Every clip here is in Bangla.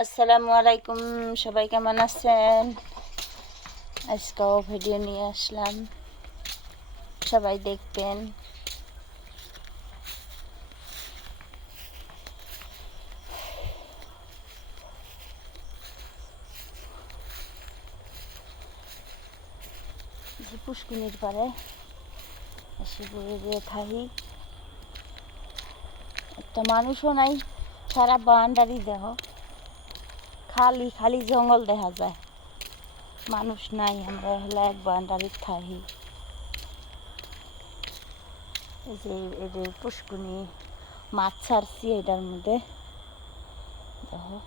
আসসালামু আলাইকুম, সবাই কেমন আছেন? আজকেও ভিডিও নিয়ে আসলাম, সবাই দেখবেন। যে পুষ্কিনির পারে এসে বয়ে থাকি, একটা মানুষও নাই, সারা বাউন্ডারি দেহ খালি খালি জঙ্গল দেখা যায়, মানুষ নাই। আমরা হলো এক বাউন্ডারির থাকি। এই যে এদের পুষ্কুনি মাছ ছাড়ছি, এটার মধ্যে দেখো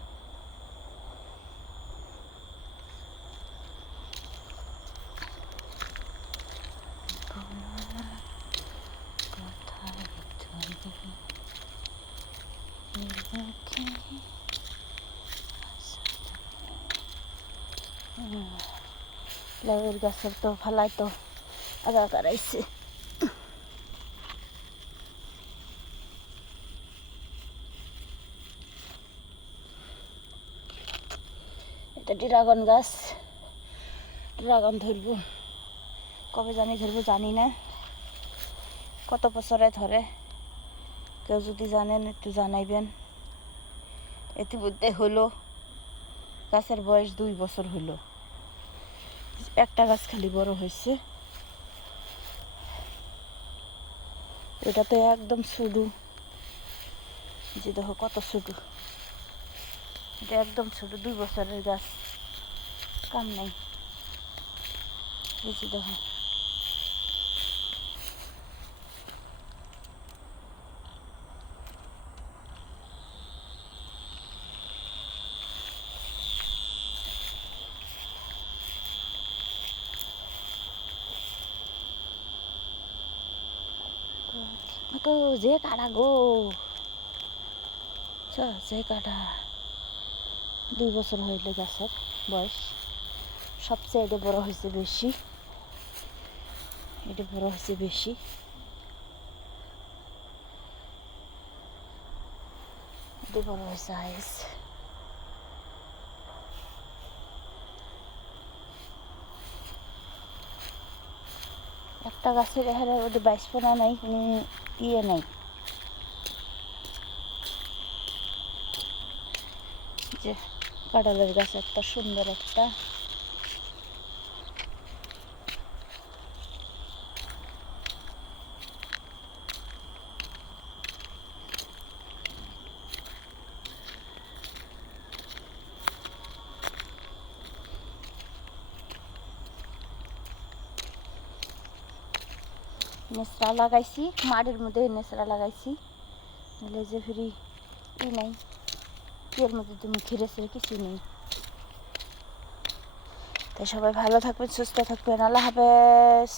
লাউয়ের গাছের তো ফালাই তো আগার আইছে। এটা ড্রাগন গাছ, ড্রাগন ধরবো, কবে ধরবো জানি না, কত বছরে ধরে। কেউ যদি জানেন একটু জানাইবেন। ইতিমধ্যে হলো গাছের বয়স 2 বছর হলো, একটা গাছ খালি বড় হয়েছে। এটা তো একদম ছোটো, যে দেখো কত ছোটো, এটা একদম ছোটো, 2 বছরের গাছ, কাম নাই। এই যে দেখো তো যে কাটা গো, যে কাটা 2 বছর হইলে গাছের বয়স। সবচেয়ে এটা বড় হয়েছে বেশি, এটা বড় হয়েছে বেশি। এটা বড় হয়েছে আইস। একটা গাছের এখানে ওদের 22 নাই, কোনো ইয়ে নাই। যে কাঁঠালের গাছ একটা সুন্দর একটা, নেচড়া লাগাইছি মাটির মধ্যে, নেচড়া লাগাইছি, নাহলে যে ফিরি ই নাই, এর মধ্যে তুমি খিরেছে কিছু নেই। তাই সবাই ভালো থাকবেন, সুস্থ থাকবেন, আল্লাহ হাফেজ।